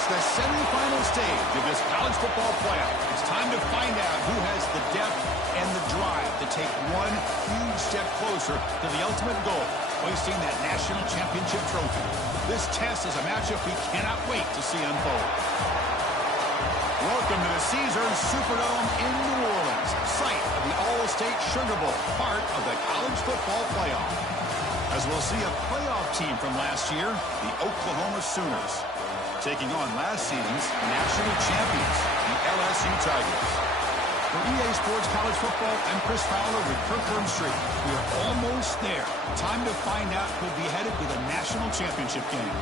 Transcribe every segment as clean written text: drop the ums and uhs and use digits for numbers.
It's the semifinal stage of this college football playoff. It's time to find out who has the depth and the drive to take one huge step closer to the ultimate goal, hoisting that national championship trophy. This test is a matchup we cannot wait to see unfold. Welcome to the Caesars Superdome in New Orleans, site of the All-State Sugar Bowl, part of the college football playoff. As we'll see a playoff team from last year, the Oklahoma Sooners, taking on last season's national champions, the LSU Tigers. For EA Sports College Football, I'm Chris Fowler with Kirk Street. We are almost there. Time to find out who'll be headed to the national championship game.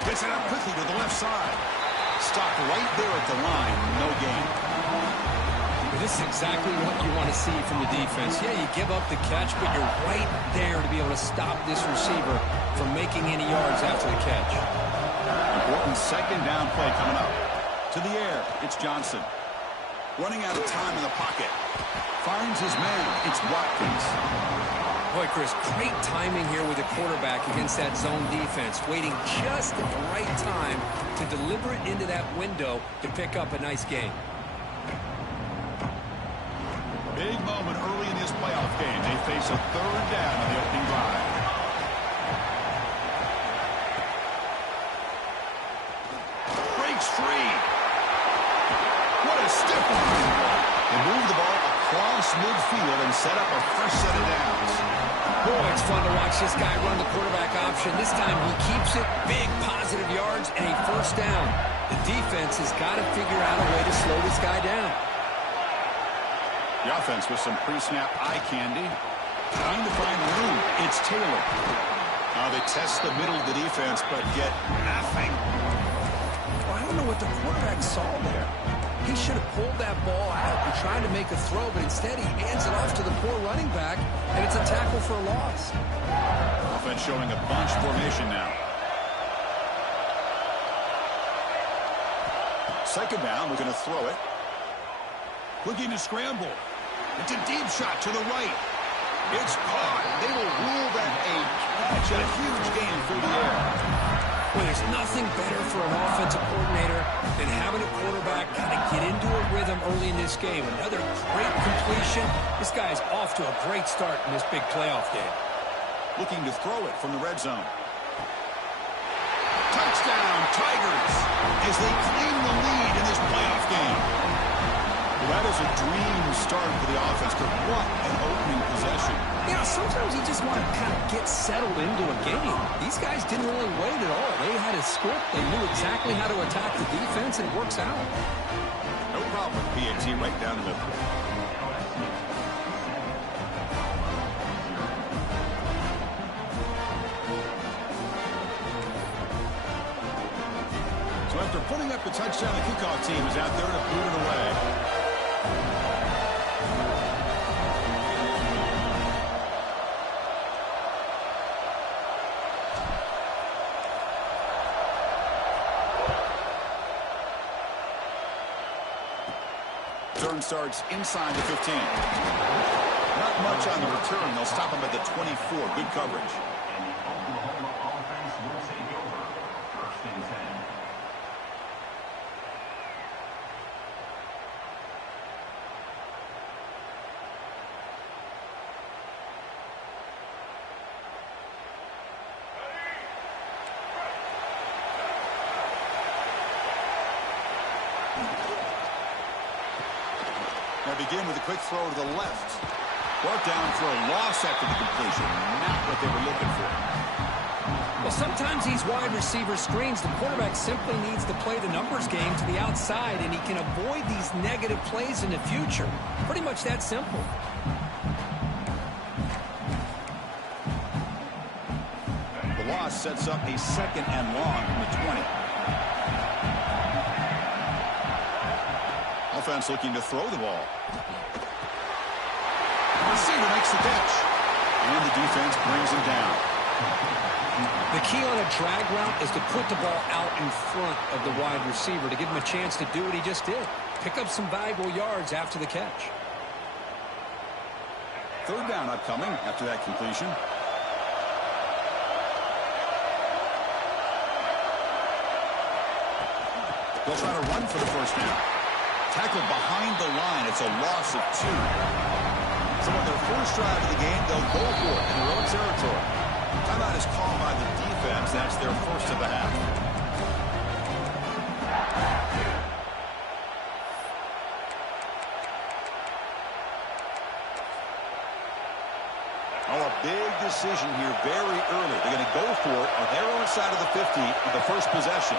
Gets it up quickly to the left side. Stopped right there at the line. No gain. This is exactly what you want to see from the defense. Yeah, you give up the catch, but you're right there to be able to stop this receiver from making any yards after the catch. Important second down play coming up. To the air, it's Johnson. Running out of time in the pocket. Finds his man. It's Watkins. Boy, Chris, great timing here with the quarterback against that zone defense, waiting just at the right time to deliver it into that window to pick up a nice gain. Big moment early in this playoff game. They face a third down on the opening drive. Breaks free. What a stiff one. They move the ball across midfield and set up a fresh set of downs. Boy, it's fun to watch this guy run the quarterback option. This time he keeps it, big positive yards, and a first down. The defense has got to figure out a way to slow this guy down. The offense with some pre-snap eye candy. Trying to find room. It's Taylor. They test the middle of the defense, but get nothing. Well, I don't know what the quarterback saw there. He should have pulled that ball out and tried to make a throw, but instead he hands it off to the poor running back, and it's a tackle for a loss. Offense showing a bunch formation now. Second down, we're going to throw it. Looking to scramble. It's a deep shot to the right. It's caught. They will rule that a catch, a huge gain through the air. Well, there's nothing better for an offensive coordinator than having a quarterback kind of get into a rhythm early in this game. Another great completion. This guy is off to a great start in this big playoff game. Looking to throw it from the red zone. Touchdown, Tigers, as they claim the lead in this playoff game. Well, that is a dream start for the offense, but what an opening possession. You know, sometimes you just want to kind of get settled into a game. These guys didn't really wait at all. They had a script. They knew exactly how to attack the defense, and it works out. No problem. PAT right down the middle. So after putting up the touchdown, the kickoff team is out there to boot it away. Turn starts inside the 15. Not much on the return. They'll stop him at the 24. Good coverage. begin with a quick throw to the left. Brought down for a loss after the completion. Not what they were looking for. Well, sometimes these wide receiver screens, the quarterback simply needs to play the numbers game to the outside, and he can avoid these negative plays in the future. Pretty much that simple. The loss sets up a 2nd and long from the 20. Offense looking to throw the ball. Receiver makes the catch. And the defense brings him down. The key on a drag route is to put the ball out in front of the wide receiver to give him a chance to do what he just did. Pick up some valuable yards after the catch. 3rd down upcoming after that completion. They'll try to run for the 1st down. Tackled behind the line. It's a loss of 2. So on their first drive of the game, they'll go for it in their own territory. Timeout is called by the defense. That's their first of the half. Oh, a big decision here very early. They're going to go for it on their own side of the 50 on the first possession.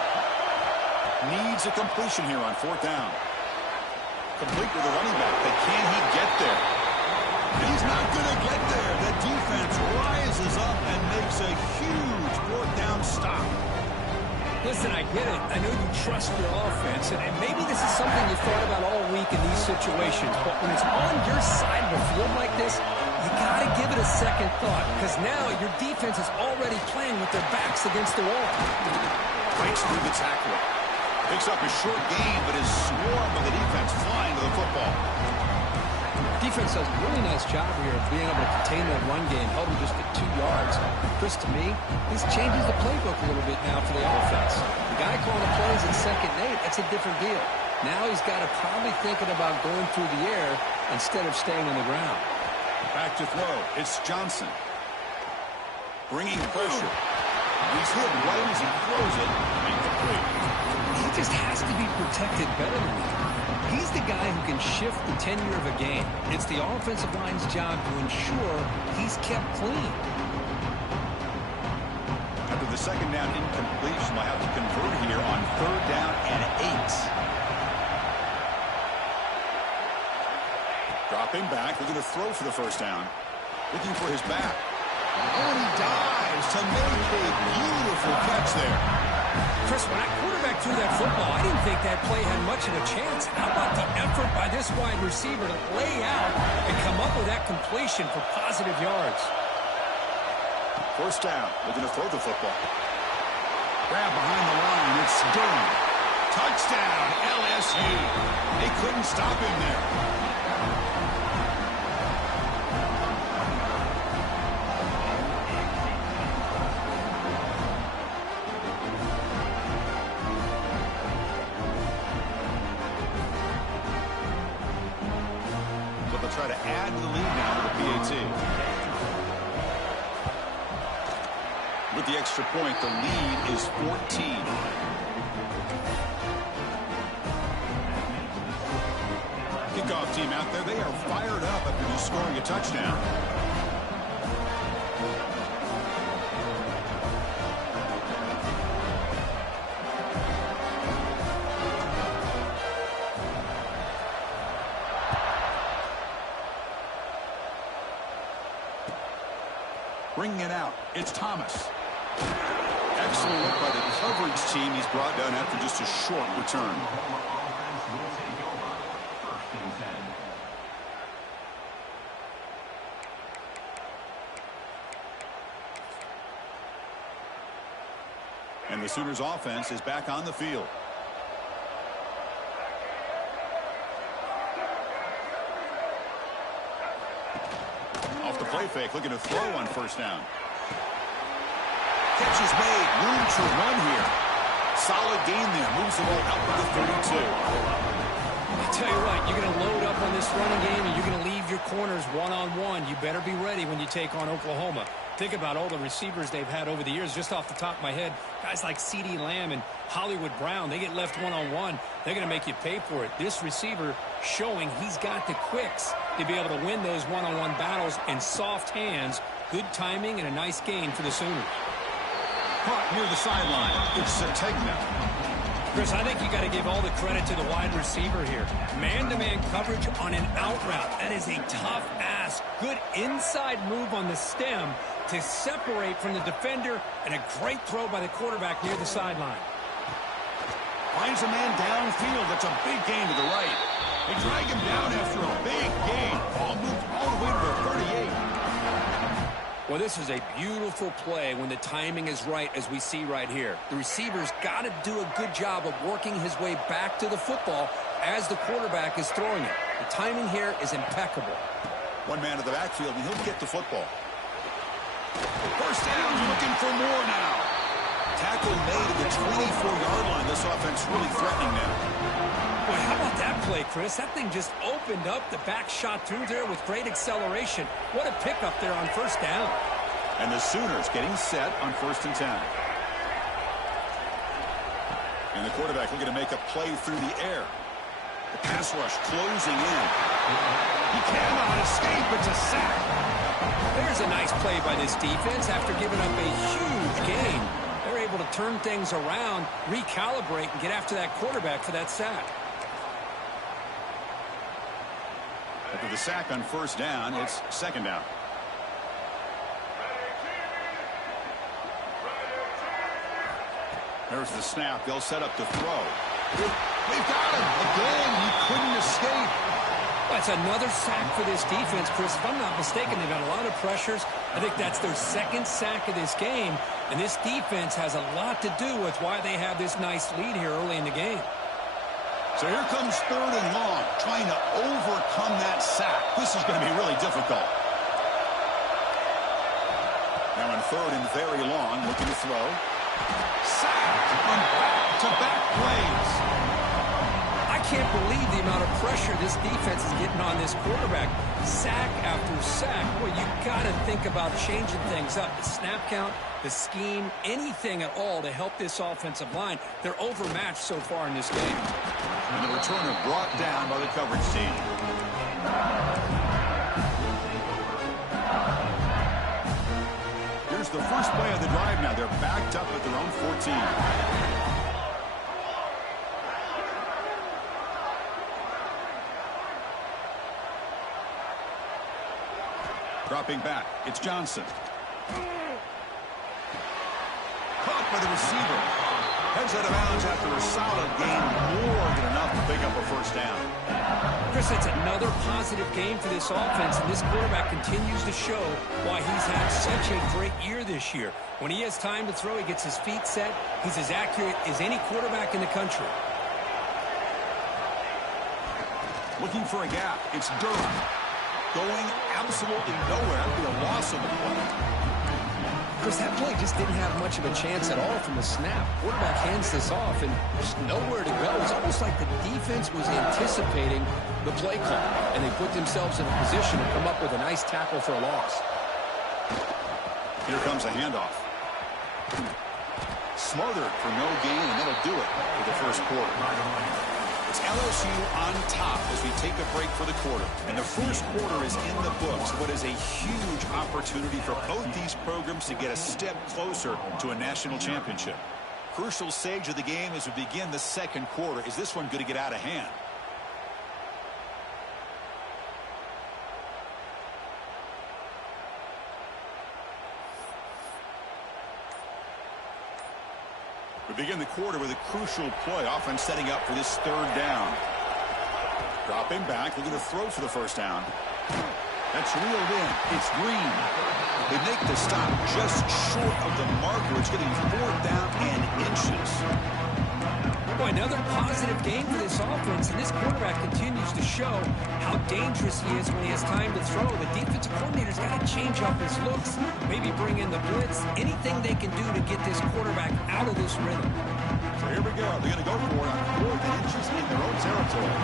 Needs a completion here on 4th down. Complete with the running back, but can he get there? He's not going to get there. The defense rises up and makes a huge 4th down stop. Listen, I get it. I know you trust your offense, and maybe this is something you thought about all week in these situations, but when it's on your side of the field like this, you got to give it a second thought, because now your defense is already playing with their backs against the wall. Breaks through the tackle. Picks up a short gain, but is swarmed by the defense flying to the football. Defense does a really nice job here of being able to contain that run game, held him just at 2 yards. Chris, to me, this changes the playbook a little bit now for the offense. The guy calling the plays at 2nd and 8, that's a different deal. Now he's got to probably thinking about going through the air instead of staying on the ground. Back to throw. It's Johnson. Bringing pressure. He's hit right as he throws it. Incomplete. He just has to be protected better than that. He's the guy who can shift the tenure of a game. It's the offensive line's job to ensure he's kept clean. After the 2nd down incompletion, they'll have to convert here on 3rd down and 8. Dropping back, looking to throw for the 1st down. Looking for his back. And he dives to make a beautiful catch there. Chris, when that quarterback threw that football, I didn't think that play had much of a chance. How about the effort by this wide receiver to lay out and come up with that completion for positive yards? 1st down, looking to throw the football. Grab behind the line, it's done. Touchdown, LSU. They couldn't stop him there. Try to add to the lead now with the PAT. With the extra point, the lead is 14. Kickoff team out there, they are fired up after just scoring a touchdown. Bringing it out, it's Thomas. Excellent look by the coverage team. He's brought down after just a short return. And the Sooners offense is back on the field. Play fake, looking to throw on 1st down. Catch is made, room to run here. Solid gain there, moves the ball out to the 32. I'll tell you what, you're going to load up on this running game and you're going to leave your corners one-on-one. You better be ready when you take on Oklahoma. Think about all the receivers they've had over the years. Just off the top of my head, guys like CeeDee Lamb and Hollywood Brown, they get left one-on-one. They're going to make you pay for it. This receiver showing he's got the quicks to be able to win those one-on-one battles in soft hands. Good timing and a nice gain for the Sooners. Caught near the sideline. It's a takedown. Chris, I think you got to give all the credit to the wide receiver here. Man-to-man coverage on an out route. That is a tough ask. Good inside move on the stem to separate from the defender, and a great throw by the quarterback near the sideline. Finds a man downfield. That's a big gain to the right. They drag him down after a big gain. Ball moved all the way to the 38. Well, this is a beautiful play when the timing is right, as we see right here. The receiver's got to do a good job of working his way back to the football as the quarterback is throwing it. The timing here is impeccable. One man to the backfield, and he'll get the football. First down, looking for more now. Tackle made at the 24-yard line. This offense really threatening now. Boy, how about that play, Chris? That thing just opened up. The back shot through there with great acceleration. What a pickup there on first down. And the Sooners getting set on 1st and 10. And the quarterback looking to make a play through the air. The pass rush closing in. He cannot escape. It's a sack. There's a nice play by this defense after giving up a huge gain. They're able to turn things around, recalibrate, and get after that quarterback for that sack. After the sack on first down, it's 2nd down. There's the snap. They'll set up to throw. They've got him. Again, he couldn't escape. That's another sack for this defense, Chris. If I'm not mistaken, they've got a lot of pressures. I think that's their 2nd sack of this game. And this defense has a lot to do with why they have this nice lead here early in the game. So here comes 3rd and long, trying to overcome that sack. This is going to be really difficult. Now on 3rd and very long, looking to throw. Sacked on back-to-back plays. I can't believe the amount of pressure this defense is getting on this quarterback. Sack after sack. Well, you got to think about changing things up. The snap count, the scheme, anything at all to help this offensive line. They're overmatched so far in this game. And the returner brought down by the coverage team. Here's the first play of the drive now. They're backed up at their own 14. Dropping back, it's Johnson. Caught by the receiver. Heads out of bounds after a solid gain, more than enough to pick up a first down. Chris, it's another positive game for this offense, and this quarterback continues to show why he's had such a great year this year. When he has time to throw, he gets his feet set. He's as accurate as any quarterback in the country. Looking for a gap, it's Durham. Going absolutely nowhere. That'll be a loss on the play. Chris, that play just didn't have much of a chance at all from the snap. Quarterback hands this off, and there's nowhere to go. It's almost like the defense was anticipating the play call, and they put themselves in a position to come up with a nice tackle for a loss. Here comes a handoff. Smothered for no gain, and that'll do it for the first quarter. It's LSU on top as we take a break for the quarter. And the first quarter is in the books. What is a huge opportunity for both these programs to get a step closer to a national championship. Crucial stage of the game as we begin the second quarter. Is this one going to get out of hand? We begin the quarter with a crucial play. Offense setting up for this 3rd down. Dropping back, looking to throw for the first down. That's reeled in. It's Green. They make the stop just short of the marker. It's getting 4th down and inches. Boy, another positive game for this offense, and this quarterback continues to show how dangerous he is when he has time to throw. The defensive coordinator's got to change up his looks, maybe bring in the blitz, anything they can do to get this quarterback out of this rhythm. So here we go. They're going to go for it on 4th and inches in their own territory.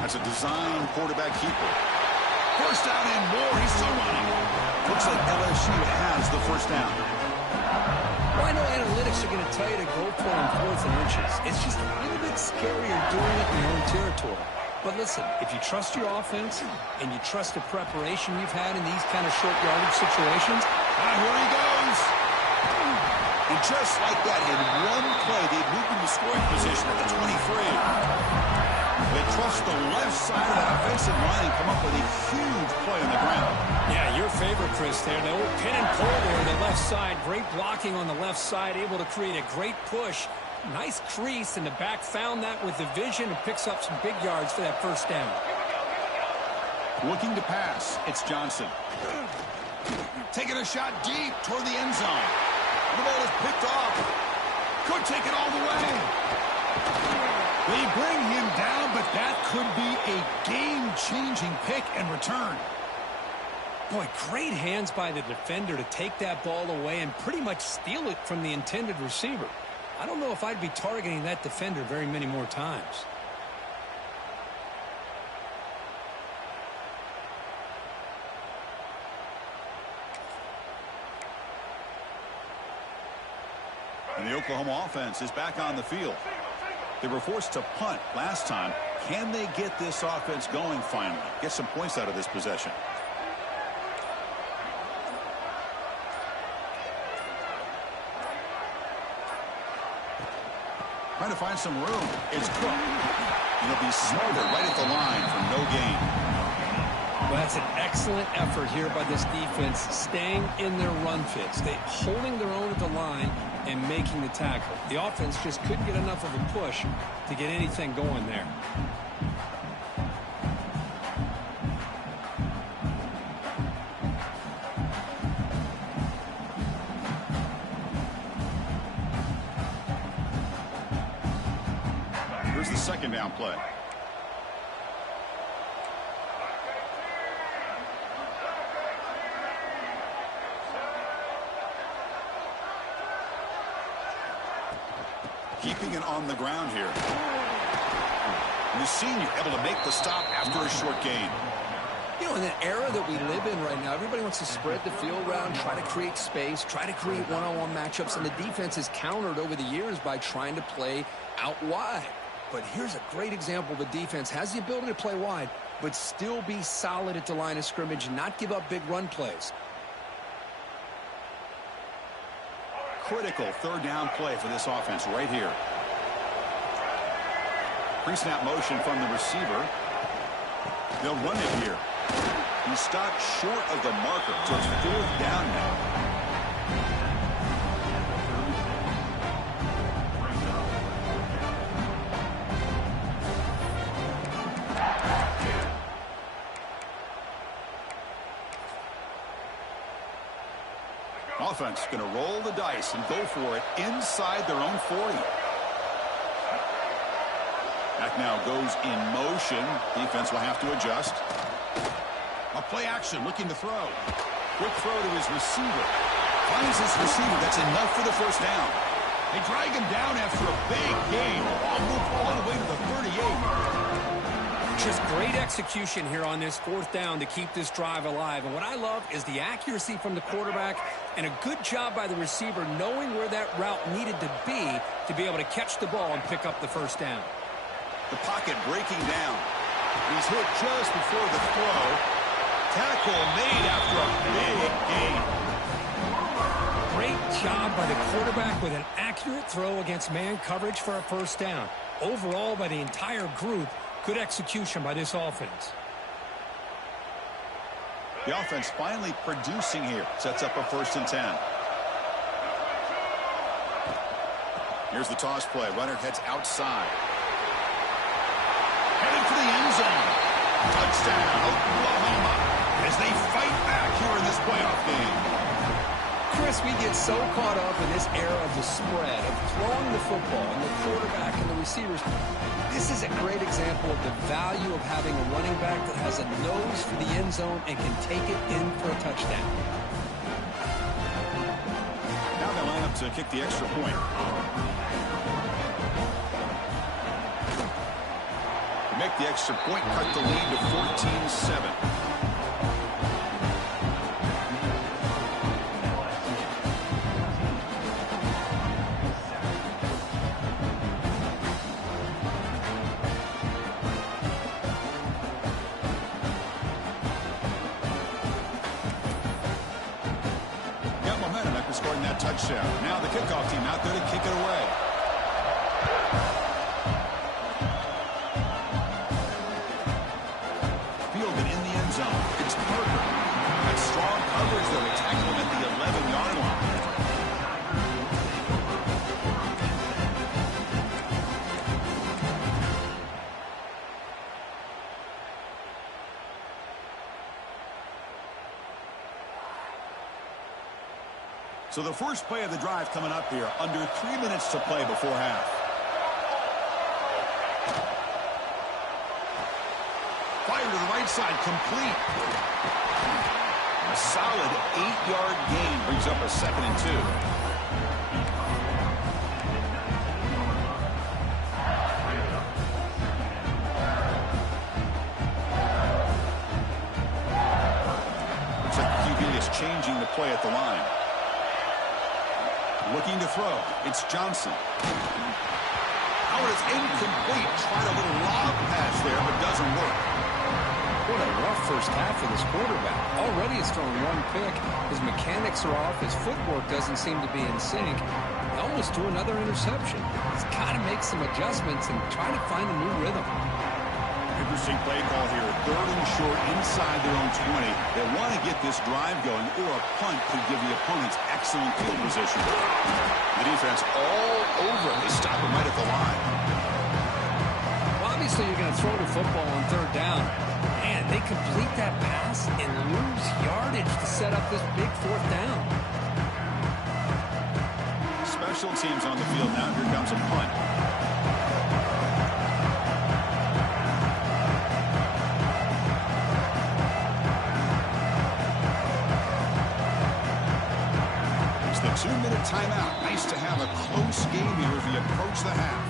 That's a design quarterback keeper. First down and more. He's still running. Looks like LSU has the first down. Well, I know analytics are going to tell you to go for it on 4th and inches. It's just a little bit scarier doing it in your own territory. But listen, if you trust your offense and you trust the preparation you've had in these kind of short yardage situations. Here he goes. And just like that, in one play, they've moved into scoring position at the 23. They trust the left side of that offensive line and come up with a huge play on the ground. Yeah, your favorite, Chris, there. The old pin and pull there, the left side. Great blocking on the left side, able to create a great push. Nice crease, and the back found that with the vision and picks up some big yards for that first down. Looking to pass, it's Johnson. Taking a shot deep toward the end zone. The ball is picked off. Could take it all the way. They bring him down, but that could be a game-changing pick and return. Boy, great hands by the defender to take that ball away and pretty much steal it from the intended receiver. I don't know if I'd be targeting that defender very many more times. And the Oklahoma offense is back on the field. They were forced to punt last time. Can they get this offense going finally? Get some points out of this possession. Trying to find some room. It's Cook. And he'll be smothered right at the line for no gain. Well, that's an excellent effort here by this defense, staying in their run fits. They holding their own at the line and making the tackle. The offense just couldn't get enough of a push to get anything going there. Here's the second down play. Keeping it on the ground here. And the senior able to make the stop after a short gain. You know, in the era that we live in right now, everybody wants to spread the field around, try to create space, try to create one-on-one matchups, and the defense has countered over the years by trying to play out wide. But here's a great example. The defense has the ability to play wide, but still be solid at the line of scrimmage and not give up big run plays. Critical third down play for this offense right here. Pre-snap motion from the receiver. They'll run it here. He stopped short of the marker, so it's fourth down now. Offense going to roll the dice and go for it inside their own 40. Back now goes in motion. Defense will have to adjust. A play action looking to throw. Quick throw to his receiver. Finds his receiver. That's enough for the first down. They drag him down after a big gain. Ball moved all the way to the 38. Just great execution here on this fourth down to keep this drive alive. And what I love is the accuracy from the quarterback and a good job by the receiver knowing where that route needed to be able to catch the ball and pick up the first down. The pocket breaking down. He's hit just before the throw. Tackle made after a big gain. Great job by the quarterback with an accurate throw against man coverage for a first down. Overall, by the entire group, good execution by this offense. The offense finally producing here. Sets up a 1st and 10. Here's the toss play. Runner heads outside. Headed for the end zone. Touchdown, Oklahoma, as they fight back here in this playoff game. Chris, we get so caught up in this era of the spread, of throwing the football and the quarterback and the receivers. This is a great example of the value of having a running back that has a nose for the end zone and can take it in for a touchdown. Now they line up to kick the extra point. Make the extra point, cut the lead to 14-7. after scoring that touchdown. Now the kickoff team out there to kick it away. Fielded in the end zone. It's Parker. That's strong coverage, though. They tackle him at the 11-yard line. So the first play of the drive coming up here, under 3 minutes to play before half. Fire to the right side, complete. A solid 8-yard gain brings up a 2nd and 2. Looks like the QB is changing the play at the line. Looking to throw. It's Johnson. Howard is incomplete. Tried a little lob pass there, but doesn't work. What a rough first half for this quarterback. Already he's thrown 1 pick. His mechanics are off. His footwork doesn't seem to be in sync. He almost threw another interception. He's got to make some adjustments and try to find a new rhythm. Interesting play call here. 3rd and short inside their own 20. They want to get this drive going, or a punt could give the opponents excellent field position. The defense all over. They stop him right at the line. Well, obviously you're going to throw the football on 3rd down. Man, they complete that pass and lose yardage to set up this big 4th down. Special teams on the field now. Here comes a punt. The 2-minute timeout. Nice to have a close game here as we approach the half.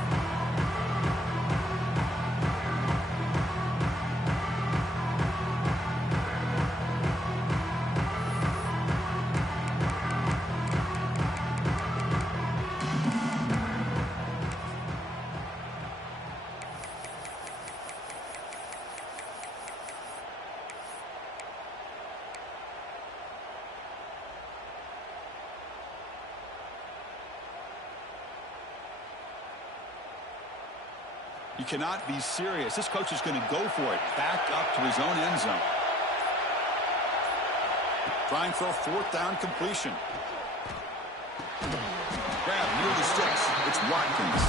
You cannot be serious. This coach is going to go for it. Back up to his own end zone. Trying for a 4th down completion. Grab near the sticks. It's Watkins.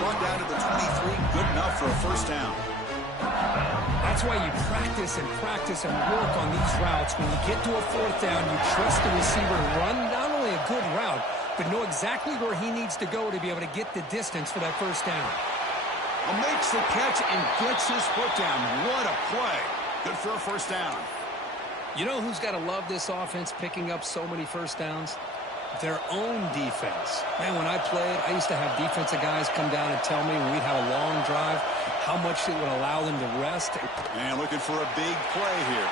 Brought down to the 23. Good enough for a 1st down. That's why you practice and work on these routes. When you get to a 4th down, you trust the receiver to run not only a good route, but know exactly where he needs to go to be able to get the distance for that 1st down. Makes the catch and gets his foot down. What a play. Good for a 1st down. You know who's got to love this offense picking up so many 1st downs? Their own defense. Man, when I played, I used to have defensive guys come down and tell me when we'd have a long drive how much it would allow them to rest. And looking for a big play here.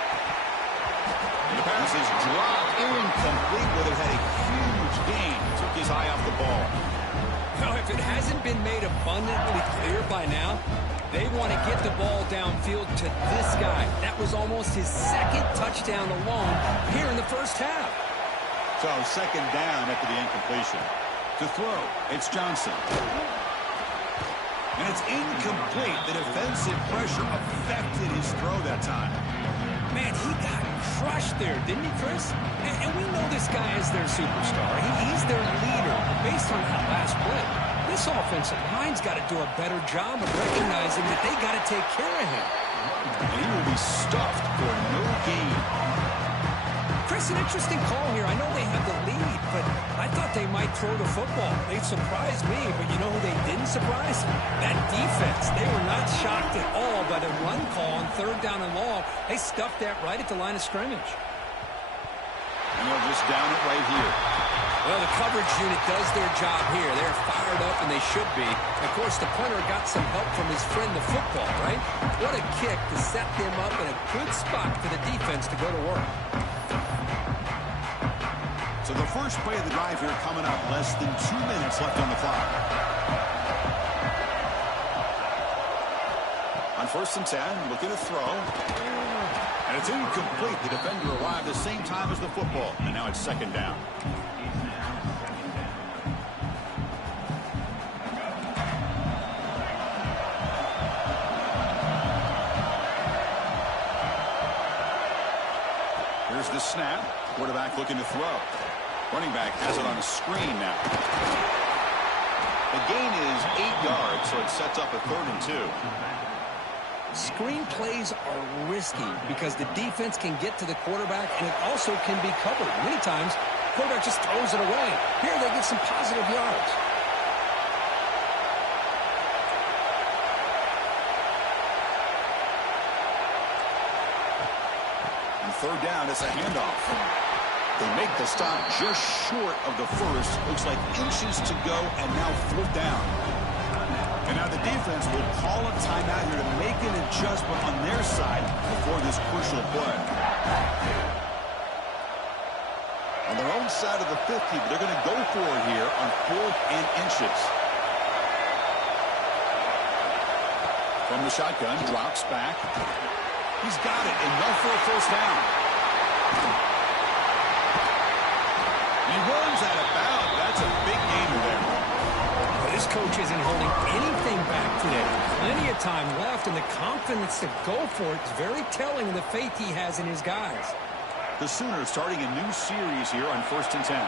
And the pass is dropped incomplete, but it had a huge gain. Took his eye off the ball. Now, if it hasn't been made abundantly clear by now, they want to get the ball downfield to this guy. That was almost his 2nd touchdown alone here in the first half. So 2nd down after the incompletion. To throw, it's Johnson. And it's incomplete. The defensive pressure affected his throw that time. Man, he got crushed there, didn't he, Chris? And we know this guy is their superstar. He's their leader. Based on that last play, this offensive line's got to do a better job of recognizing that they got to take care of him. And he will be stuffed for no gain. Chris, an interesting call here. I know they have the lead, but I thought they might throw the football. They surprised me, but you know who they didn't surprise? That defense. They were not shocked at all by the run call on 3rd down and long. They stuffed that right at the line of scrimmage. And they'll just down it right here. Well, the coverage unit does their job here. They're fired up, and they should be. Of course, the punter got some help from his friend, the football, right? What a kick to set them up in a good spot for the defense to go to work. So the first play of the drive here coming up. Less than 2 minutes left on the clock. On 1st and 10, looking to throw. And And it's incomplete. The defender arrived the same time as the football. And now it's second down. Here's the snap. Quarterback looking to throw. Running back has it on a screen now. The gain is 8 yards, so it sets up a 3rd and 2. Screen plays are risky because the defense can get to the quarterback, and it also can be covered. Many times, the quarterback just throws it away. Here they get some positive yards. And 3rd down, it's a handoff. They make the stop just short of the first. Looks like inches to go, and now 4th down. And now the defense will call a timeout here to make an adjustment on their side before this crucial play. On their own side of the 50, but they're going to go for it here on 4th and inches. From the shotgun, drops back. He's got it, enough for a 1st down. He runs out of bounds. That's a big gainer there. Well, this coach isn't holding anything back today. Plenty of time left, and the confidence to go for it is very telling of the faith he has in his guys. The Sooners starting a new series here on 1st and 10.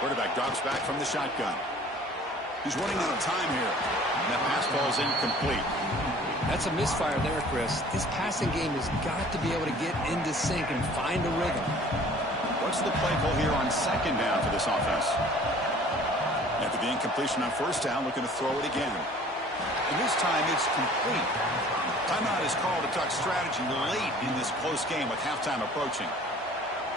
Quarterback drops back from the shotgun. He's running out of time here. And that pass ball is incomplete. That's a misfire there, Chris. This passing game has got to be able to get into sync and find a rhythm. What's the play call here on 2nd down for this offense? After the incompletion on 1st down, looking to throw it again. And this time it's complete. Timeout is called to talk strategy late in this close game with halftime approaching.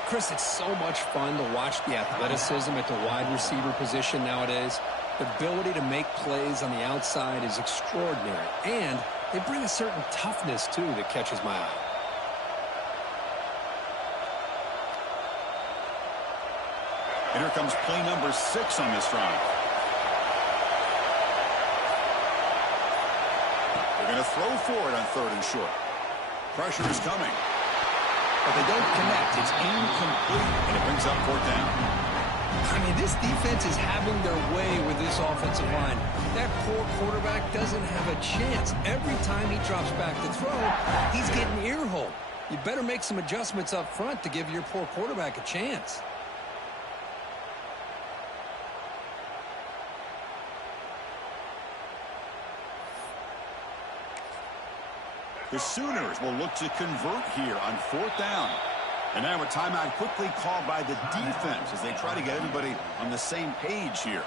Chris, it's so much fun to watch the athleticism at the wide receiver position nowadays. The ability to make plays on the outside is extraordinary. And they bring a certain toughness, too, that catches my eye. And here comes play number 6 on this drive. They're going to throw for it on 3rd and short. Pressure is coming. But they don't connect. It's incomplete, and it brings up 4th down. I mean, this defense is having their way with this offensive line. That poor quarterback doesn't have a chance. Every time he drops back to throw, he's getting ear-holed. You better make some adjustments up front to give your poor quarterback a chance. The Sooners will look to convert here on 4th down. And now a timeout quickly called by the defense as they try to get everybody on the same page here.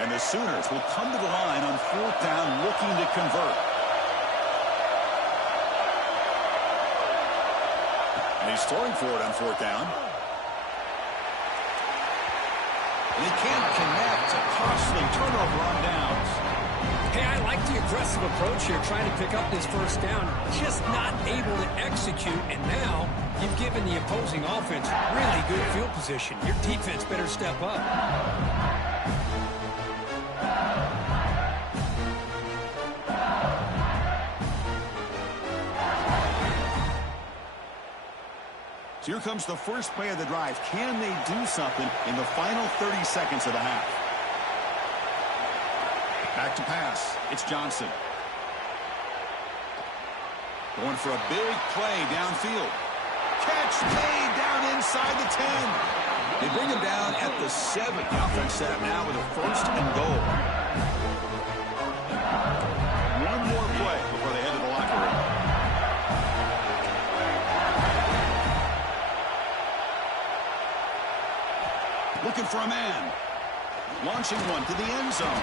And the Sooners will come to the line on 4th down looking to convert. And he's throwing for it on 4th down. And he can't connect. A costly turnover on downs. Hey, I like the aggressive approach here, trying to pick up this 1st down. Just not able to execute, and now you've given the opposing offense really good field position. Your defense better step up. So here comes the first play of the drive. Can they do something in the final 30 seconds of the half? Back to pass. It's Johnson. Going for a big play downfield. Catch made down inside the 10. They bring him down at the 7. The offense set up now with a 1st and goal. One more play before they head to the locker room. Looking for a man. Launching one to the end zone.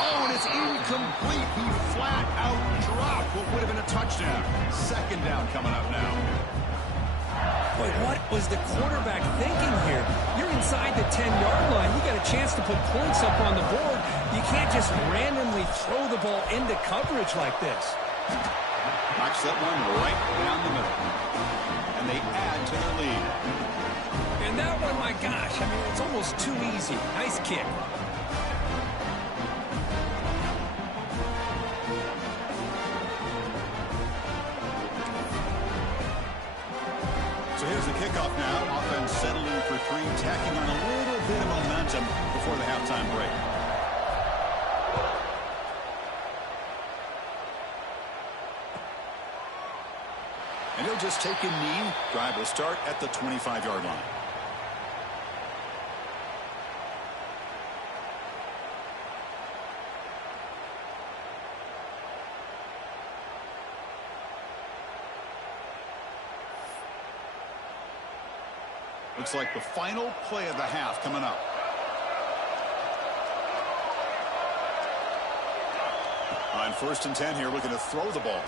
Oh, and it's incomplete. He flat out dropped what would have been a touchdown. 2nd down coming up now. Boy, what was the quarterback thinking here? You're inside the 10-yard line. You got a chance to put points up on the board. You can't just randomly throw the ball into coverage like this. Knocks that one right down the middle. And they add to their lead. And that one, my gosh, I mean, it's almost too easy. Nice kick. So here's the kickoff now. Offense settling for three, tacking on a little bit of momentum before the halftime break. And he'll just take a knee. Drive will start at the 25-yard line. Looks like the final play of the half coming up. On 1st and 10 here, looking to throw the ball.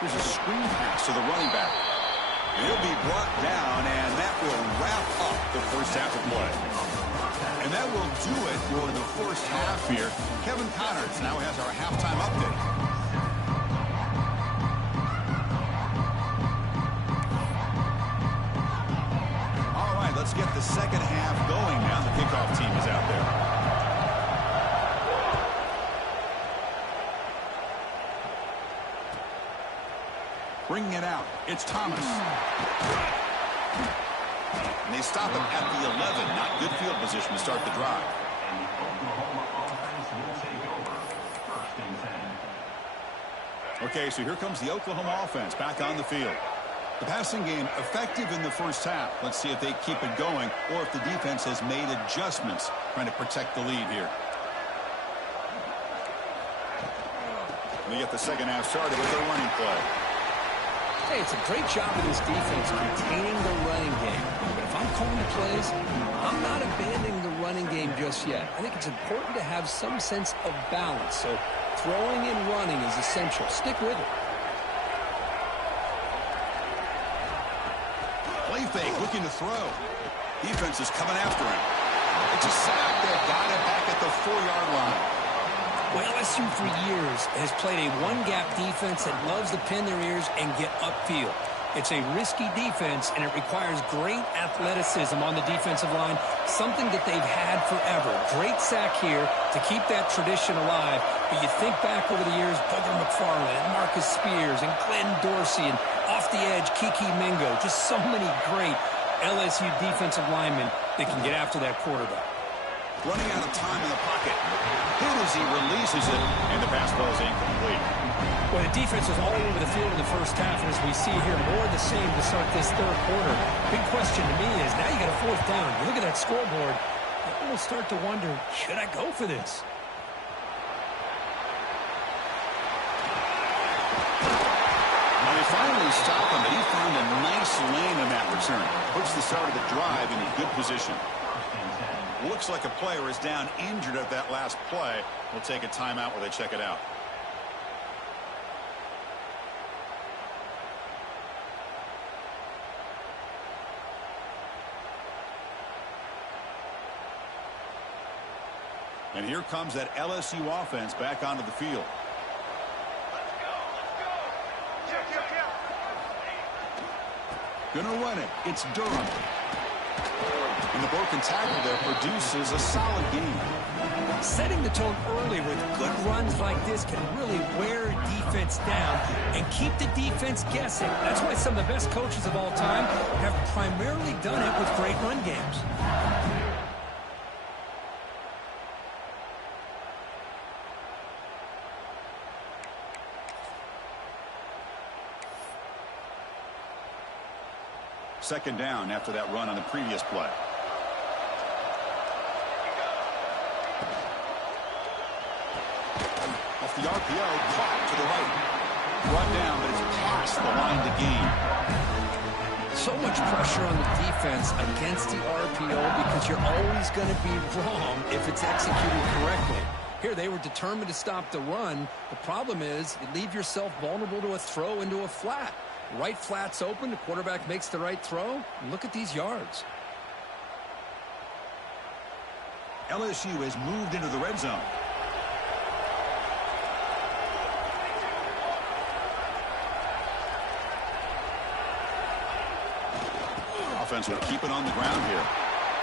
Here's a screen pass to the running back. He'll be brought down, and that will wrap up the first half of play. And that will do it for the first half here. Kevin Connors now has our halftime update. Let's get the second half going now. The kickoff team is out there. Bringing it out. It's Thomas. And they stop him at the 11. Not good field position to start the drive. Okay, so here comes the Oklahoma offense back on the field. The passing game effective in the first half. Let's see if they keep it going or if the defense has made adjustments trying to protect the lead here. They get the second half started with their running play. Hey, it's a great job of this defense containing the running game. But if I'm calling the plays, I'm not abandoning the running game just yet. I think it's important to have some sense of balance. So throwing and running is essential. Stick with it. Fake, looking to throw. Defense is coming after him. It's a sack. They've got it back at the 4-yard line. Well, LSU for years has played a one-gap defense that loves to pin their ears and get upfield. It's a risky defense, and it requires great athleticism on the defensive line, something that they've had forever. Great sack here to keep that tradition alive. But you think back over the years, Booger McFarland and Marcus Spears and Glenn Dorsey and off the edge, Kiki Mingo. Just so many great LSU defensive linemen that can get after that quarterback. Running out of time in the pocket. Hit as he releases it, and the pass ball is incomplete. Well, the defense was all over the field in the first half, and as we see here, more of the same to start this third quarter. Big question to me is, now you got a fourth down. You look at that scoreboard, you almost start to wonder, should I go for this? Well, they finally stopped him, but he found a nice lane in that return. Puts the start of the drive in a good position. Looks like a player is down injured at that last play. We'll take a timeout while they check it out. And here comes that LSU offense back onto the field. Gonna run it. It's Durham. And the broken tackle there produces a solid game. Setting the tone early with good runs like this can really wear defense down and keep the defense guessing. That's why some of the best coaches of all time have primarily done it with great run games. Second down after that run on the previous play. Off the RPO, caught to the right. Brought down, but it's past the line to gain. So much pressure on the defense against the RPO because you're always going to be wrong if it's executed correctly. Here, they were determined to stop the run. The problem is you leave yourself vulnerable to a throw into a flat. Right flat's open, the quarterback makes the right throw. And look at these yards. LSU has moved into the red zone. offense will keep it on the ground here.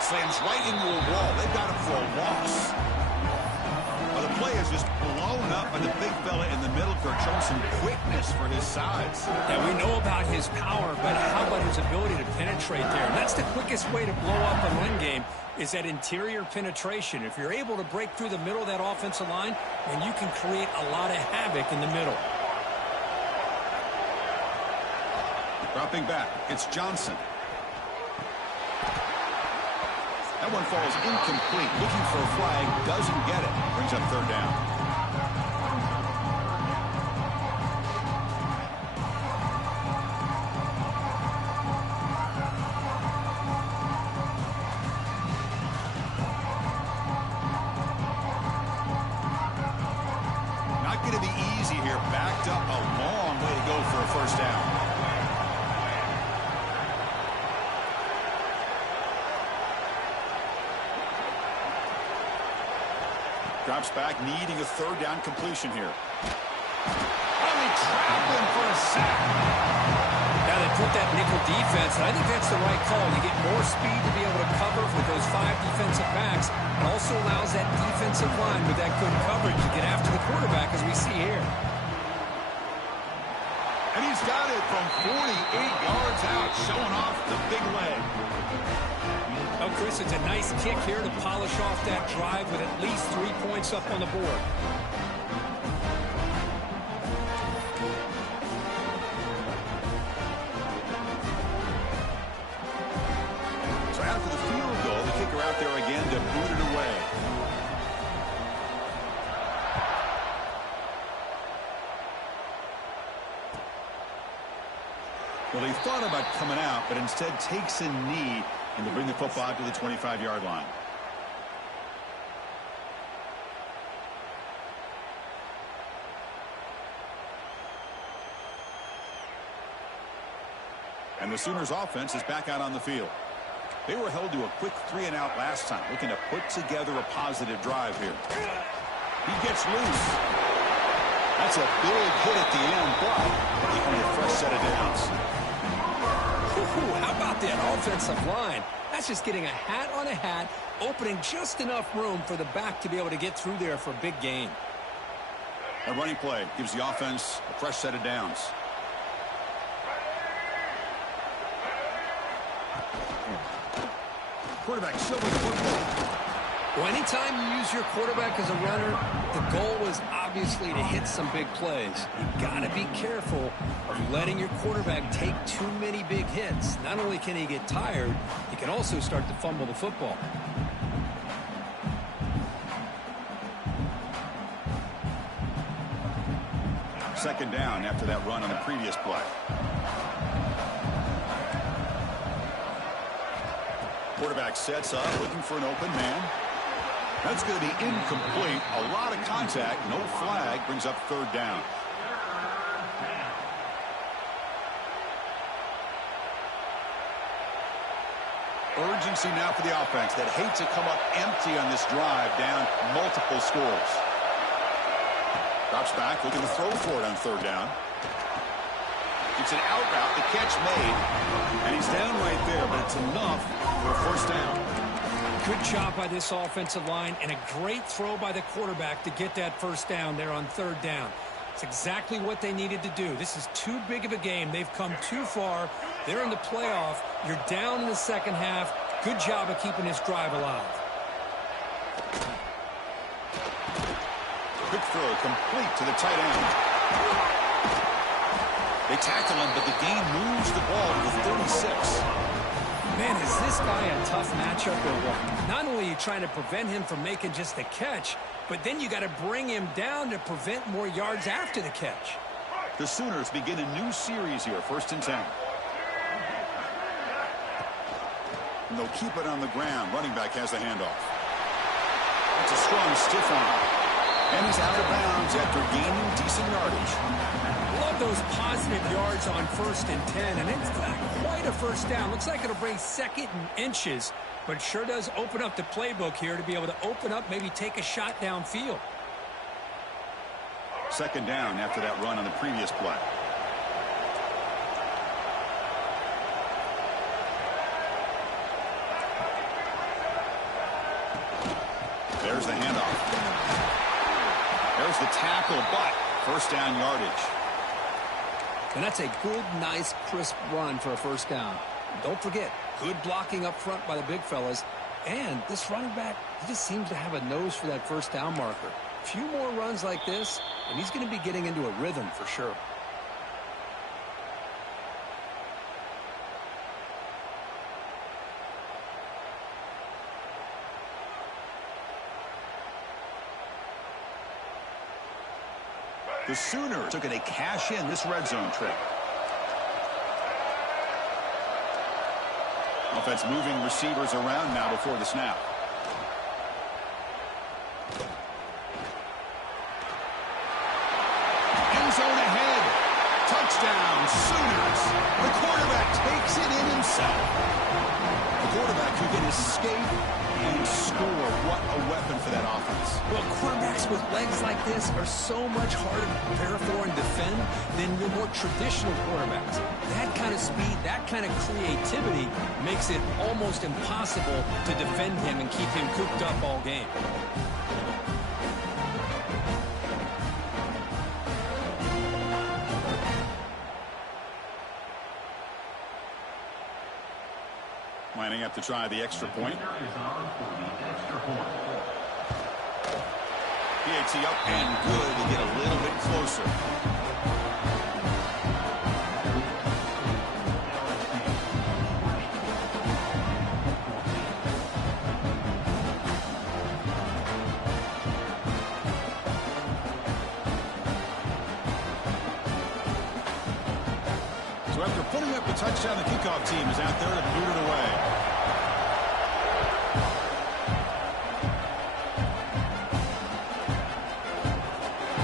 Slams right into a wall. They've got him for a loss. Well, the play is just blown up by the big fella in the middle. Kirk showing some quickness for his size. Yeah, we know about his power, but how about his ability to penetrate there? And that's the quickest way to blow up a run game, is that interior penetration. If you're able to break through the middle of that offensive line, then you can create a lot of havoc in the middle. Dropping back, it's Johnson. That one falls incomplete. Looking for a flag, doesn't get it. Brings up third down. Not going to be easy here. Backed up a long way to go for a first down. Drops back, needing a third down completion here. Only trapping for a sack. Now they put that nickel defense, and I think that's the right call. You get more speed to be able to cover with those 5 defensive backs. It also allows that defensive line with that good coverage to get after the quarterback, as we see here. And he's got it from 48 yards out, showing off the big leg. Oh, Chris, it's a nice kick here to polish off that drive with at least 3 points up on the board. So after the field goal, the kicker out there again to boot it away. Well, he thought about coming out, but instead takes a knee and to bring the football to the 25-yard line. And the Sooners offense is back out on the field. They were held to a quick 3-and-out last time, looking to put together a positive drive here. He gets loose. That's a big hit at the end, but they earn a fresh set of downs. How about that offensive line? That's just getting a hat on a hat, opening just enough room for the back to be able to get through there for a big gain. A running play gives the offense a fresh set of downs. Quarterback still with the football. Well, anytime you use your quarterback as a runner, the goal is obviously to hit some big plays. You've got to be careful of letting your quarterback take too many big hits. Not only can he get tired, he can also start to fumble the football. Second down after that run on the previous play. Quarterback sets up, looking for an open man. That's going to be incomplete. A lot of contact, no flag, brings up third down. Urgency now for the offense that hates to come up empty on this drive, down multiple scores. Drops back, looking to throw for it on third down. It's an out route, the catch made, and he's down right there, but it's enough for a first down. Good job by this offensive line, and a great throw by the quarterback to get that first down there on third down. It's exactly what they needed to do. This is too big of a game. They've come too far. They're in the playoff. You're down in the second half. Good job of keeping this drive alive. Quick throw complete to the tight end. They tackle him, but the gain moves the ball to the 36. Man, is this guy a tough matchup or what? Not only are you trying to prevent him from making just the catch, but then you got to bring him down to prevent more yards after the catch. The Sooners begin a new series here, 1st and 10. And they'll keep it on the ground. Running back has the handoff. It's a strong stiff arm. And he's out of bounds after gaining decent yardage. Love those positive yards on 1st and 10, and it's not quite a first down. Looks like it'll bring 2nd and inches, but sure does open up the playbook here to be able to open up, maybe take a shot downfield. 2nd down after that run on the previous play. There's the tackle, but first down yardage. And that's a good, nice, crisp run for a first down. Don't forget, good blocking up front by the big fellas. And this running back, he just seems to have a nose for that first down marker. A few more runs like this, and he's going to be getting into a rhythm for sure. The Sooners took it a cash in this red zone trip. Offense moving receivers around now before the snap. End zone ahead. Touchdown, Sooners. The quarterback takes it in himself. The quarterback who can escape and score. What a weapon for that offense. Well, quarterbacks with legs like this are so much harder to prepare for and defend than your more traditional quarterbacks. That kind of speed, that kind of creativity makes it almost impossible to defend him and keep him cooped up all game. Lining up to try the extra point. PAT up and good to get a little bit closer. So after putting up the touchdown, the kickoff team is out there to boot it away.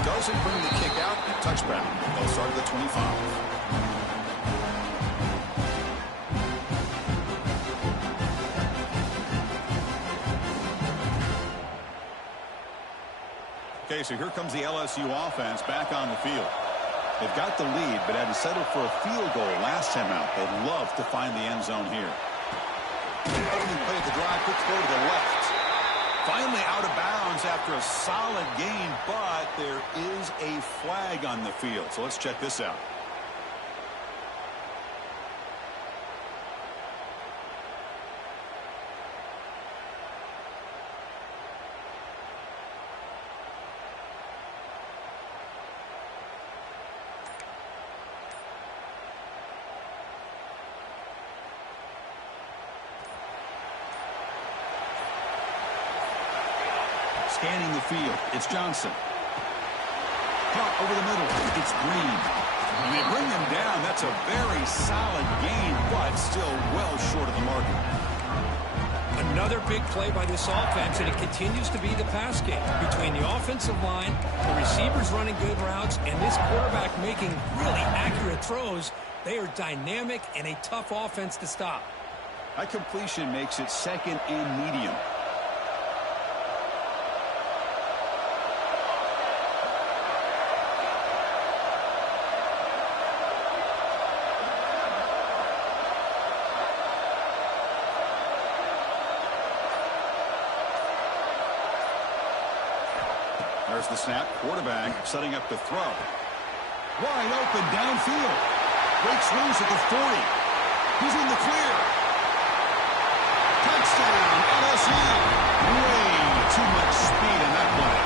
Doesn't bring the kick out. Touchback. They'll start at the 25. Okay, so here comes the LSU offense back on the field. They've got the lead, but had to settle for a field goal last time out. They'd love to find the end zone here. Opening play at the drive, quick throw to the left. Finally out of bounds after a solid gain, but there is a flag on the field. So let's check this out. Scanning the field, it's Johnson. Caught over the middle, it's Green. And they bring him down. That's a very solid gain, but still well short of the marker. Another big play by this offense, and it continues to be the pass game. Between the offensive line, the receivers running good routes, and this quarterback making really accurate throws, they are dynamic and a tough offense to stop. That completion makes it second and medium. There's the snap. Quarterback setting up the throw. Wide open downfield. Breaks loose at the 40. He's in the clear. Touchdown, LSU. Way too much speed in that play.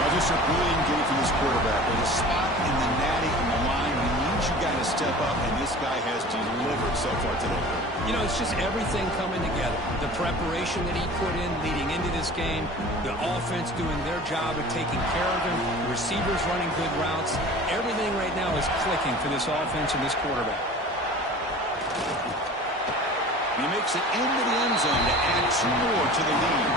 Well, just a brilliant game for this quarterback. With a spot in the natty on the line, he needs you guys to step up, and this guy has delivered so far today. You know, it's just everything coming together. The preparation that he put in leading into this game, the offense doing their job of taking care of him, the receivers running good routes. Everything right now is clicking for this offense and this quarterback. He makes it into the end zone to add 2 more to the lead.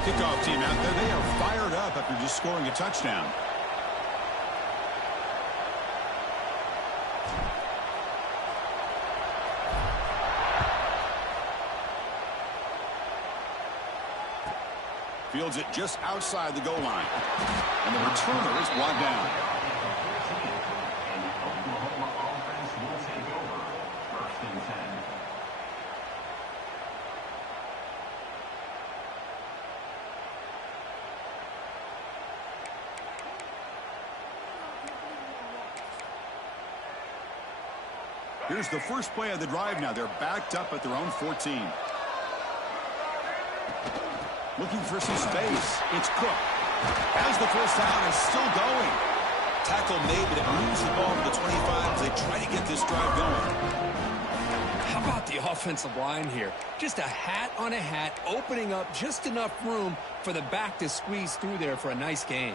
Kickoff team out there, they are fired up after just scoring a touchdown. Fields it just outside the goal line. And the returner is brought down. Here's the first play of the drive now. They're backed up at their own 14. Looking for some space. It's Cook. As the first down is still going. Tackle made, but it moves the ball to the 25 as they try to get this drive going. How about the offensive line here? Just a hat on a hat, opening up just enough room for the back to squeeze through there for a nice gain.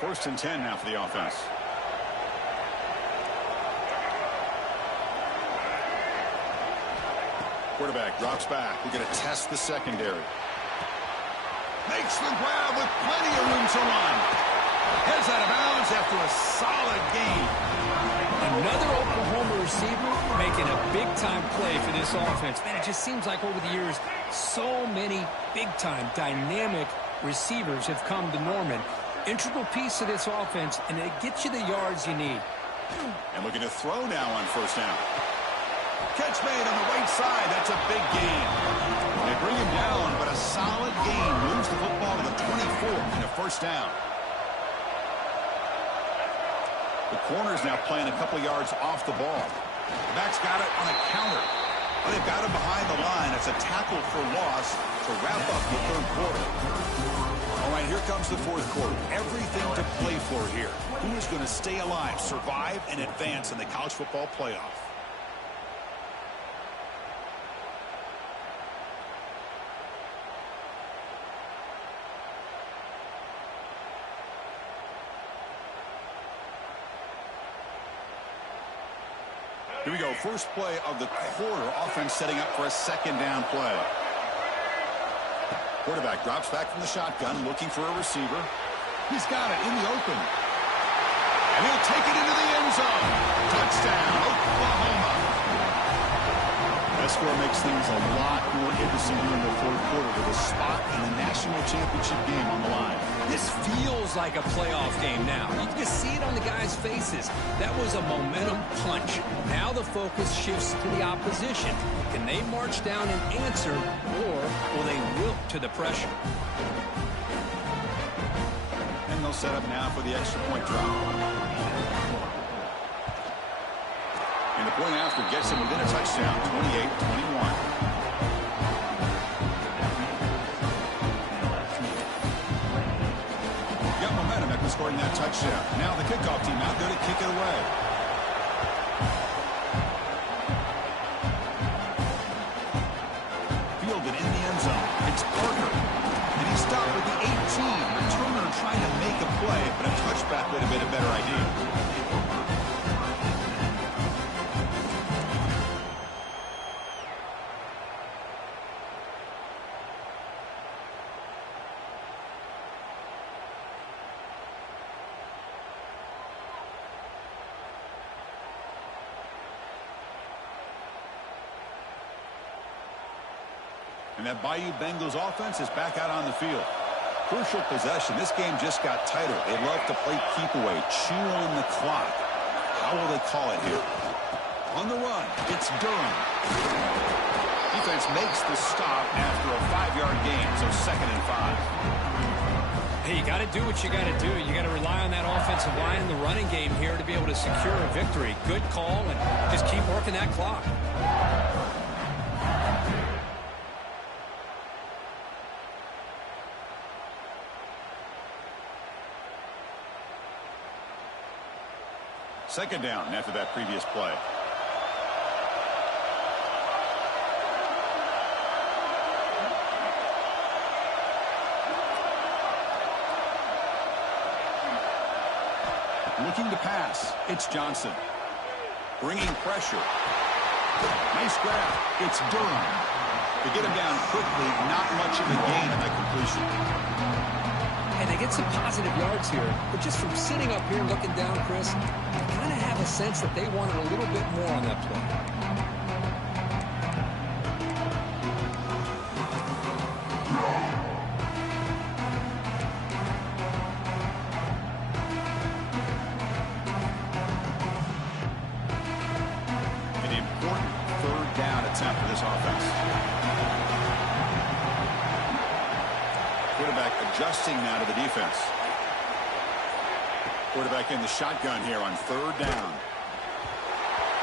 1st and 10 now for the offense. Quarterback drops back. We're going to test the secondary. Makes the grab with plenty of room to run. Heads out of bounds after a solid gain. Another Oklahoma receiver making a big-time play for this offense. Man, it just seems like over the years, so many big-time, dynamic receivers have come to Norman. Integral piece of this offense, and it gets you the yards you need. And looking to throw now on 1st down. Catch made on the right side. That's a big gain. They bring him down, but a solid gain moves the football to the 24 and a 1st down. The corner's now playing a couple yards off the ball. The back's got it on a counter. Well, they've got him behind the line. It's a tackle for loss to wrap up the 3rd quarter. All right, here comes the 4th quarter. Everything to play for here. Who is going to stay alive, survive, and advance in the college football playoff? Here we go. First play of the quarter. Offense setting up for a 2nd down play. Quarterback drops back from the shotgun, looking for a receiver. He's got it in the open. And he'll take it into the end zone. Touchdown, Oklahoma. That score makes things a lot more interesting here in the 4th quarter with a spot in the national championship game on the line. This feels like a playoff game now. You can just see it on the guys' faces. That was a momentum punch. Now the focus shifts to the opposition. Can they march down and answer, or will they wilt to the pressure? And they'll set up now for the extra point drop. And the point after gets him within a touchdown, 28-21. Scoring that touchdown. Now the kickoff team out there to kick it away. Fielded in the end zone. It's Parker. And he stopped with the 18. Returner trying to make a play, but a touchback would have been a better idea. And that Bayou Bengals offense is back out on the field. Crucial possession. This game just got tighter. They love to play keep away, chew on the clock. How will they call it here? On the run, it's Durham. Defense makes the stop after a 5-yard gain, so 2nd and 5. Hey, you got to do what you got to do. You got to rely on that offensive line in the running game here to be able to secure a victory. Good call, and just keep working that clock. Second down after that previous play. Looking to pass. It's Johnson. Bringing pressure. Nice grab. It's Durham. To get him down quickly, not much of a gain on that completion. And they get some positive yards here, but just from sitting up here looking down, Chris, I kind of have a sense that they wanted a little bit more on that play. attempt for this offense. Quarterback adjusting now to the defense. Quarterback in the shotgun here on third down.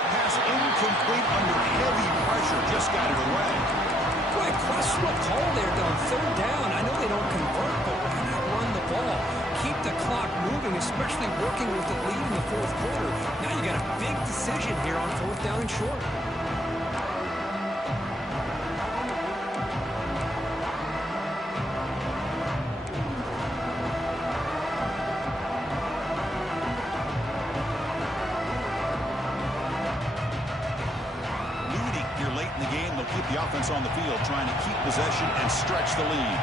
Pass incomplete under heavy pressure. Just got it away. Boy, crosswalk call there on third down. I know they don't convert, but why not run the ball? Keep the clock moving, especially working with the lead in the fourth quarter. Now you got a big decision here on fourth down and short. Keep the offense on the field, trying to keep possession and stretch the lead.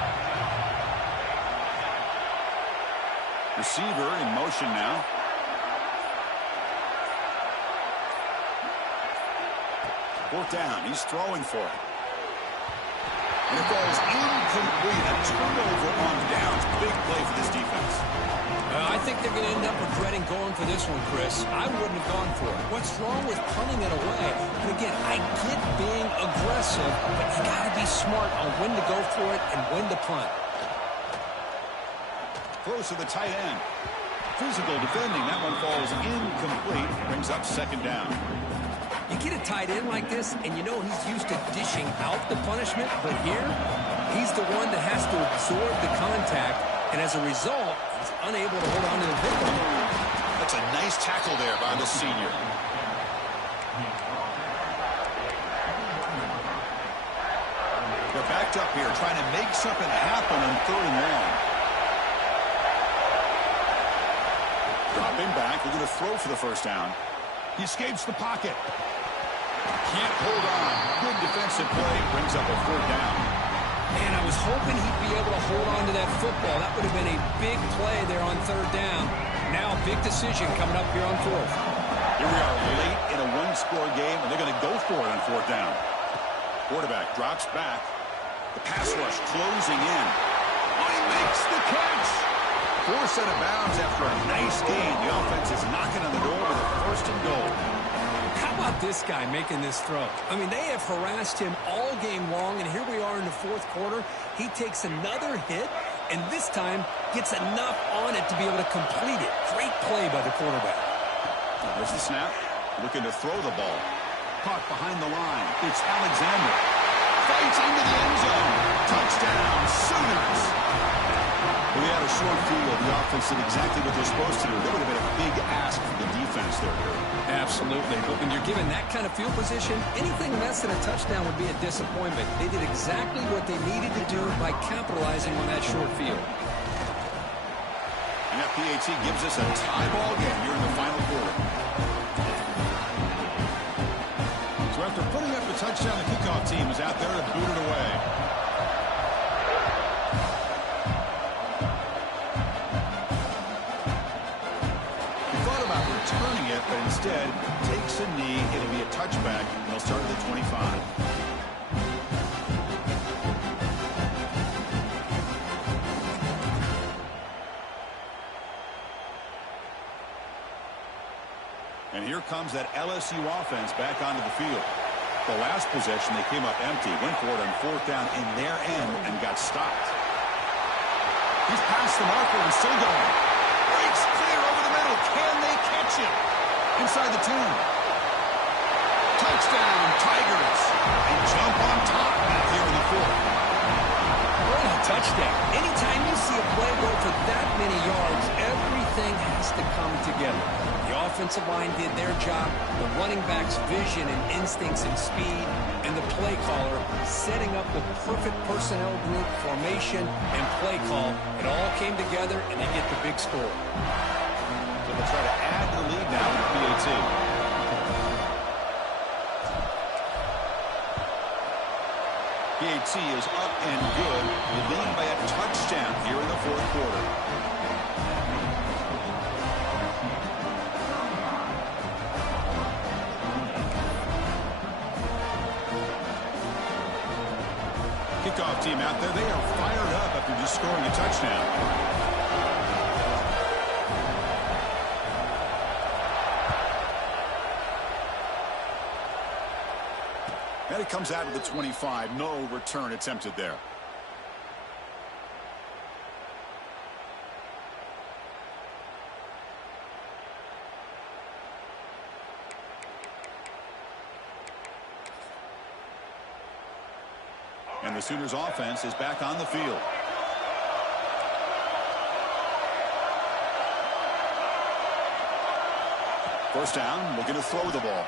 Receiver in motion now. Fourth down. He's throwing for it. And it falls incomplete. A turnover on downs. Big play for this defense. I think they're going to end up regretting going for this one, Chris. I wouldn't have gone for it. What's wrong with punting it away? And again, I get being aggressive, but you got to be smart on when to go for it and when to punt. Close to the tight end. Physical defending. That one falls incomplete. Brings up second down. You get a tight end like this, and you know he's used to dishing out the punishment, but here, he's the one that has to absorb the contact, and as a result, he's unable to hold on to the football. That's a nice tackle there by the senior. They're backed up here, trying to make something happen on third and long. Dropping back, they're going to throw for the first down. He escapes the pocket. Can't hold on. Good defensive play. Brings up a fourth down. Man, I was hoping he'd be able to hold on to that football. That would have been a big play there on third down. Now a big decision coming up here on fourth. Here we are late in a one-score game, and they're going to go for it on fourth down. Quarterback drops back. The pass rush closing in. Oh, he makes the catch. Forced out of bounds after a nice gain. The offense is knocking on the door with a first and goal. How about this guy making this throw? I mean, they have harassed him all game long, and here we are in the fourth quarter. He takes another hit, and this time gets enough on it to be able to complete it. Great play by the quarterback. There's the snap. Looking to throw the ball. Caught behind the line. It's Alexander. Fights into the end zone. Touchdown, Sooners. Well, they had a short field. The offense did exactly what they're supposed to do. That would have been a big ask for the defense there. Absolutely. But when you're given that kind of field position, anything less than a touchdown would be a disappointment. They did exactly what they needed to do by capitalizing on that short field. And that PAT gives us a tie ball game here in the final quarter. So after putting up a touchdown, the kickoff team is out there to boot it away. Turning it, but instead takes a knee. It'll be a touchback, and they'll start at the 25. And here comes that LSU offense back onto the field. The last possession, they came up empty, went for it on fourth down in their end, and got stopped. He's past the marker and still going. Breaks clear over the middle. Can they catch him? Inside the 10. Touchdown, Tigers. And jump on top back here in the fourth. What a touchdown. Anytime you see a play go for that many yards, everything has to come together. The offensive line did their job, the running back's vision and instincts and speed, and the play caller setting up the perfect personnel group, formation, and play call. It all came together, and they get the big score. So they'll try to add to the lead now with PAT. PAT is up and good. They lead by a touchdown here in the fourth quarter. Kickoff team out there. They are fired up after just scoring a touchdown. Got to It comes out of the 25. No return attempted there. And the Sooners offense is back on the field. First down, looking to throw the ball.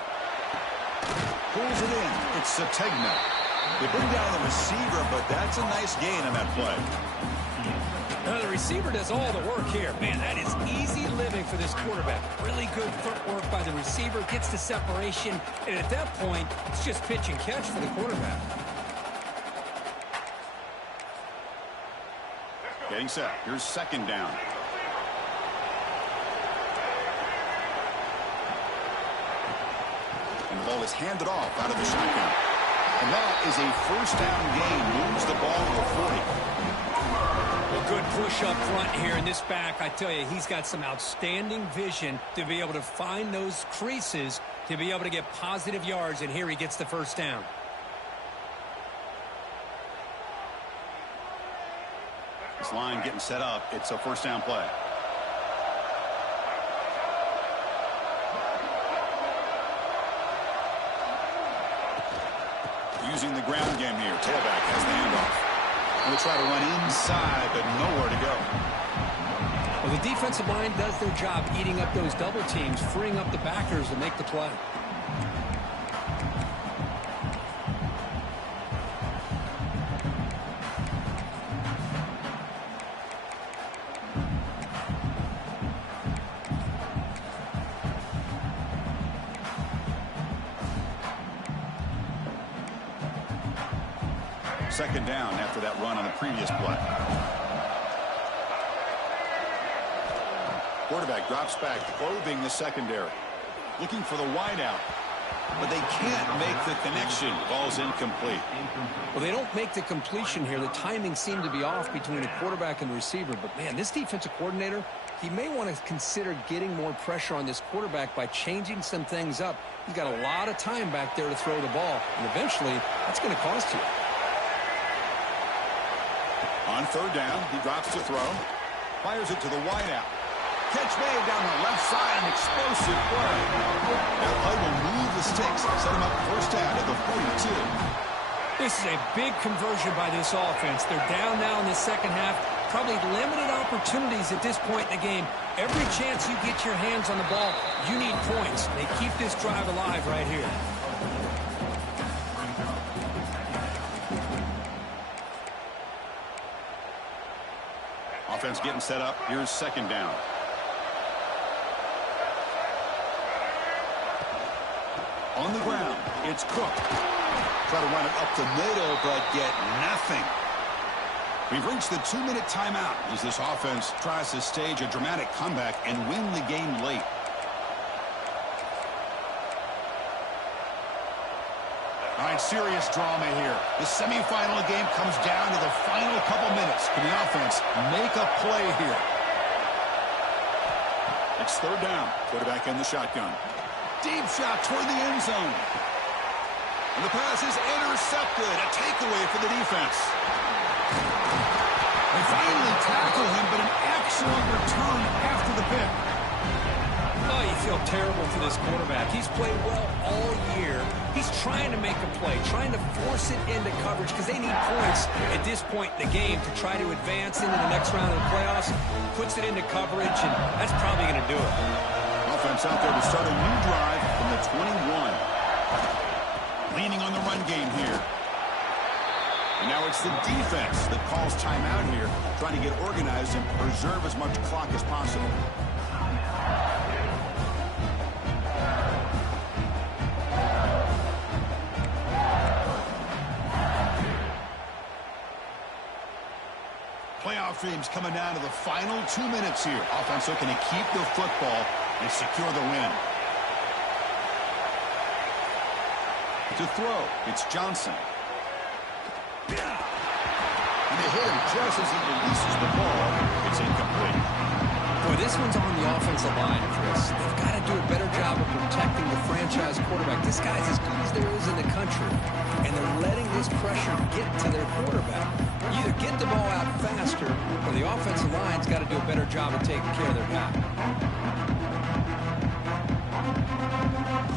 Pulls it in. It's Sategna. They bring down the receiver, but that's a nice gain on that play. Now, the receiver does all the work here. Man, that is easy living for this quarterback. Really good footwork by the receiver. Gets the separation. And at that point, it's just pitch and catch for the quarterback. Getting set. Here's second down. And the ball is handed off out of the shotgun. And that is a first down gain. Moves the ball to the 40. Well, good push up front here in this back. I tell you, he's got some outstanding vision to be able to find those creases, to be able to get positive yards. And here he gets the first down. This line getting set up. It's a first down play. Using the ground game here. Tailback has the handoff. Going to try to run inside, but nowhere to go. Well, the defensive line does their job eating up those double teams, freeing up the backers to make the play. Second down after that run on the previous play. Quarterback drops back, probing the secondary. Looking for the wideout. But they can't make the connection. Ball's incomplete. Well, they don't make the completion here. The timing seemed to be off between the quarterback and the receiver. But, man, this defensive coordinator, he may want to consider getting more pressure on this quarterback by changing some things up. He's got a lot of time back there to throw the ball. And eventually, that's going to cost you. On third down, he drops to throw. Fires it to the wideout. Catch made down the left side. An explosive play. That play will move the sticks. Set him up first down at the 42. This is a big conversion by this offense. They're down now in the second half. Probably limited opportunities at this point in the game. Every chance you get your hands on the ball, you need points. They keep this drive alive right here. Offense getting set up. Here's second down. On the ground, it's Cook. Try to run it up the middle, but get nothing. We've reached the 2-minute timeout as this offense tries to stage a dramatic comeback and win the game late. All right, serious drama here. The semifinal game comes down to the final couple minutes. Can the offense make a play here? It's third down. Quarterback in the shotgun. Deep shot toward the end zone. And the pass is intercepted. A takeaway for the defense. They finally tackle him, but an excellent return after the pick. Oh, you feel terrible for this quarterback. He's played well all year. He's trying to make a play, trying to force it into coverage because they need points at this point in the game to try to advance into the next round of the playoffs. Puts it into coverage, and that's probably going to do it. Offense out there to start a new drive from the 21. Leaning on the run game here. And now it's the defense that calls timeout here, trying to get organized and preserve as much clock as possible. Playoff dreams coming down to the final 2 minutes here. Offense looking to keep the football and secure the win. To throw, it's Johnson. And they hit him just as he releases the ball. It's incomplete. Boy, this one's on the offensive line, Chris. They've got to do a better job of protecting the franchise quarterback. This guy's as good as there is in the country, and they're letting this pressure get to their quarterback. Either get the ball out faster, or the offensive line's got to do a better job of taking care of their guy.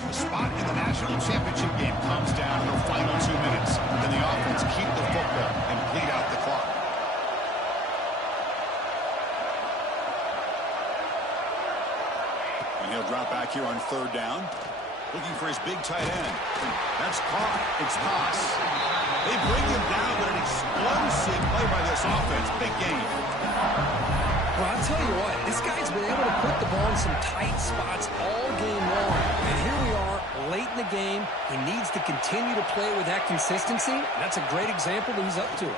The spot in the national championship game comes down in the final 2 minutes. Then the offense keep the football and bleed out the clock. And he'll drop back here on 3rd down. Looking for his big tight end. That's caught. It's KAS. They bring him down, but an explosive play by this offense. Big game. Well, I'll tell you what, this guy's been able to put the ball in some tight spots all game long. And here we are, late in the game. He needs to continue to play with that consistency. That's a great example that he's up to.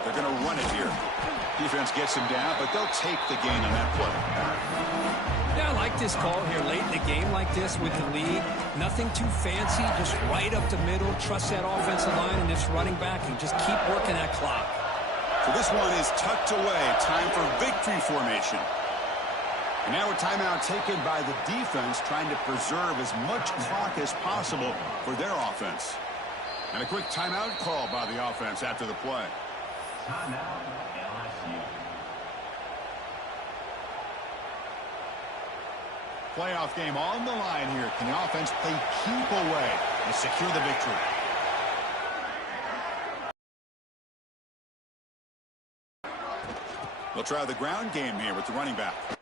They're going to run it here. Defense gets him down, but they'll take the gain on that play. Yeah, I like this call here late in the game like this with the lead. Nothing too fancy, just right up the middle. Trust that offensive line and this running back and just keep working that clock. So this one is tucked away. Time for victory formation. And now a timeout taken by the defense, trying to preserve as much clock as possible for their offense. And a quick timeout call by the offense after the play. Timeout, LSU. Playoff game on the line here. Can the offense play keep away and secure the victory? They'll try the ground game here with the running back.